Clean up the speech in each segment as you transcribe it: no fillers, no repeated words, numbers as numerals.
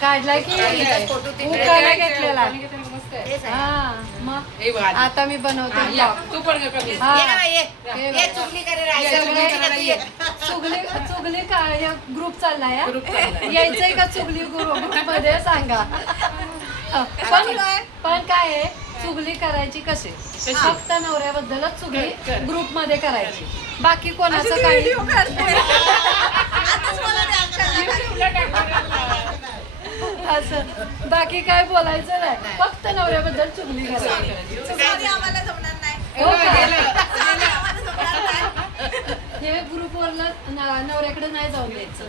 काढला की उकाला घेतलेला. हा मग आता मी बनवते चुगली काय ग्रुप चाललाय. यायचंय का चुगली ग्रुप मध्ये सांगा. पण काय आहे चुगली करायची कशी फक्त नवऱ्याबद्दलच चुगली ग्रुप मध्ये करायची. बाकी कोणाचं काही असं बाकी काय बोलायचं नाही. फक्त नवऱ्याबद्दल चुगली करायची. हे ग्रुपवरला नवऱ्याकडे नाही जाऊन द्यायचं.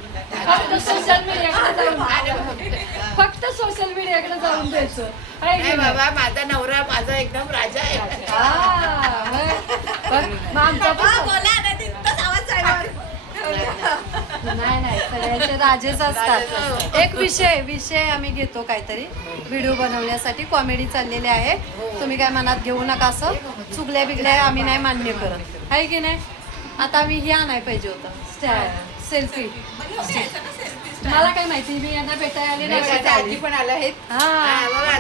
फक्त सोशल मीडियाकडे जाऊन द्यायचं. बाबा माझा नवरा माझा एकदम राजा आहे. नाही सगळ्यांचे राजेच असतात. एक विषय आम्ही घेतो काहीतरी व्हिडिओ बनवण्यासाठी. कॉमेडी चाललेली आहे. तुम्ही काय मनात घेऊ नका. असं चुगल्या बिगल्या आम्ही नाही मान्य करत आहे की नाही. आता आम्ही हे आणाय पाहिजे होतं सेल्फी. मला काय माहिती मी यांना भेटायला आले नाही. आजी पण आले आहेत.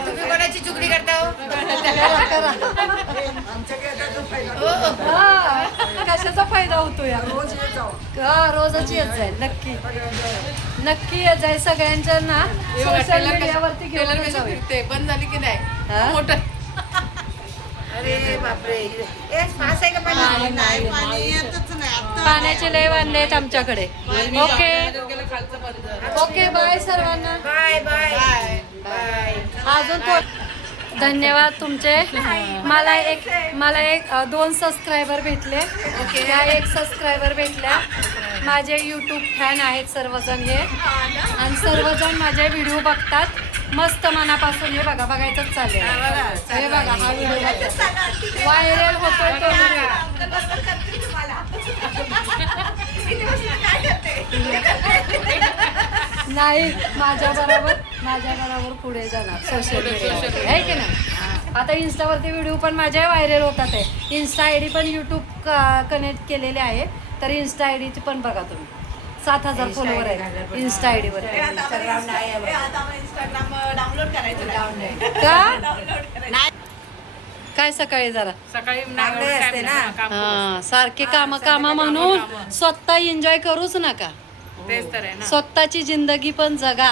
तुम्ही कोणाची चुगली करता. कशाचा फायदा होतो या रोजच येत जाईल. नक्की येत जाईल सगळ्यांच्या ना. सोशल मीडियावरती घेऊन ते बंद झाली की नाही मोठं. अरे बापरे पाण्याचे लय वांदे आहेत आमच्याकडे. ओके बाय सर्वांना. Bye bye bye. अजून धन्यवाद तुमचे. मला एक 2 सबस्क्रायबर भेटले. त्या 1 सबस्क्रायबर भेटल्या. माझे यूट्यूब फॅन आहेत सर्वजण हे. आणि सर्वजण माझे व्हिडिओ बघतात. मस्त मनापासून. हे बघा बघायचंच चालेल. हे बघा हा व्हिडिओ व्हायरल होतोय तो नाही. माझ्या बरोबर पुढे जाणार सोशल मीडिया आहे की नाही. आता इन्स्टावरती व्हिडिओ पण माझे व्हायरल होतात आहे. इन्स्टा आयडी पण यूट्यूब कनेक्ट केलेले आहे. तर इन्स्टा आयडीची पण बघा तुम्ही. 7,000 फॉलोवर आहेत इन्स्टा आयडी वर. काय सकाळी जरा असते ना. सारखे काम म्हणून स्वतः एन्जॉय करूच नका. स्वतःची जिंदगी पण जगा.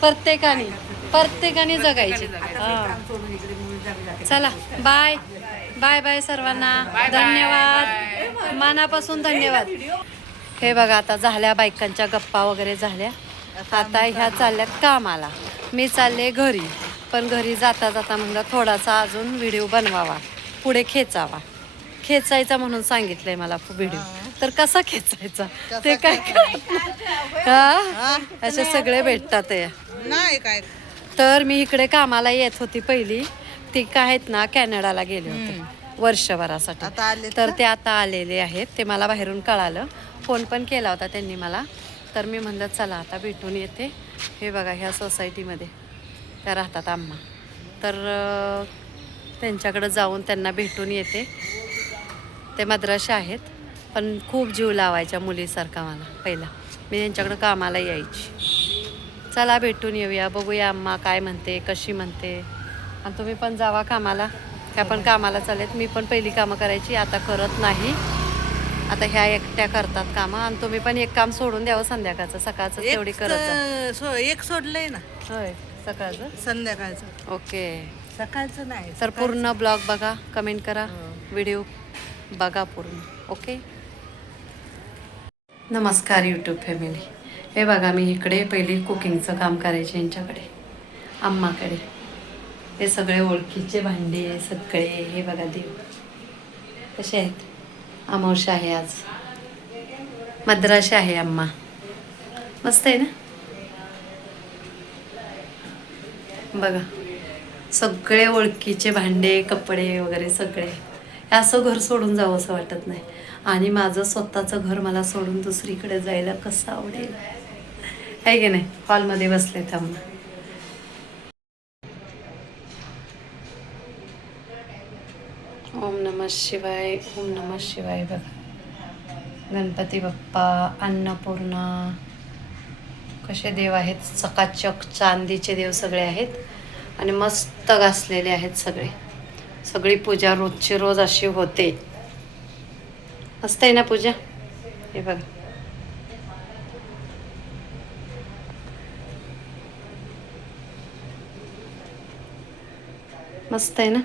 प्रत्येकाने जगायची. चला बाय बाय बाय सर्वांना. धन्यवाद मनापासून धन्यवाद. हे बघा आता झाल्या बायकांच्या गप्पा वगैरे झाल्या. आता ह्या चालल्यात कामाला. मी चालले घरी. पण घरी जाता म्हणलं थोडासा अजून व्हिडिओ बनवावा. पुढे खेचायचा म्हणून सांगितलंय मला व्हिडिओ. तर कसा खेचायचा ते काय असे सगळे भेटतात नाही काय. तर मी इकडे कामाला येत होती पहिली. ती काय आहेत ना कॅनडाला गेले होते वर्षभरासाठी. तर ते आता आलेले आहेत. ते मला बाहेरून कळालं. फोन पण केला होता त्यांनी मला. तर मी म्हणलं चला आता भेटून येते. हे बघा ह्या सोसायटीमध्ये त्या राहतात आम्हा. तर त्यांच्याकडं जाऊन त्यांना भेटून येते. ते मद्राशा आहेत पण खूप जीव लावायच्या मुलीसारखा मला पहिला. मी त्यांच्याकडं कामाला यायची. चला भेटून येऊया. बघूया अम्मा काय म्हणते कशी म्हणते. आणि तुम्ही पण जावा कामाला. त्या पण कामाला चालेत. मी पण पहिली कामं करायची आता करत नाही. आता ह्या एकट्या करतात कामं. आणि तुम्ही पण एक काम सोडून द्यावं संध्याकाळचं. सकाळचं तेवढी करत एक सोडलंय ना. होय सकाळचं संध्याकाळचं. ओके सकाळचं नाही. तर पूर्ण ब्लॉग बघा. कमेंट करा. व्हिडिओ बघा पूर्ण. ओके. नमस्कार यूट्यूब फॅमिली. हे बघा मी इकडे पहिली कुकिंगचं काम करायचे यांच्याकडे अम्माकडे. हे सगळे ओळखीचे भांडे सगळे. हे बघा देव कसे आहेत. अमावस्या आहे आज. मद्राशा आहे अम्मा. मस्त आहे ना. बघा सगळे ओळखीचे भांडे कपडे वगैरे सगळे. असं घर सोडून जावं असं वाटत नाही. आणि माझं स्वतःचं घर मला सोडून दुसरीकडे जायला कसं आवडेल आहे की नाही. हॉलमध्ये बसले थांब. ओम नमः शिवाय. ओम नमः शिवाय. बघा गणपती बाप्पा अन्नपूर्णा कसे देव आहेत, चकाचक चांदीचे देव सगळे आहेत आणि मस्त घासलेले आहेत सगळे. सगळी पूजा रोजची रोज अशी होते. मस्त आहे ना पूजा. हे बघा, मस्त आहे ना.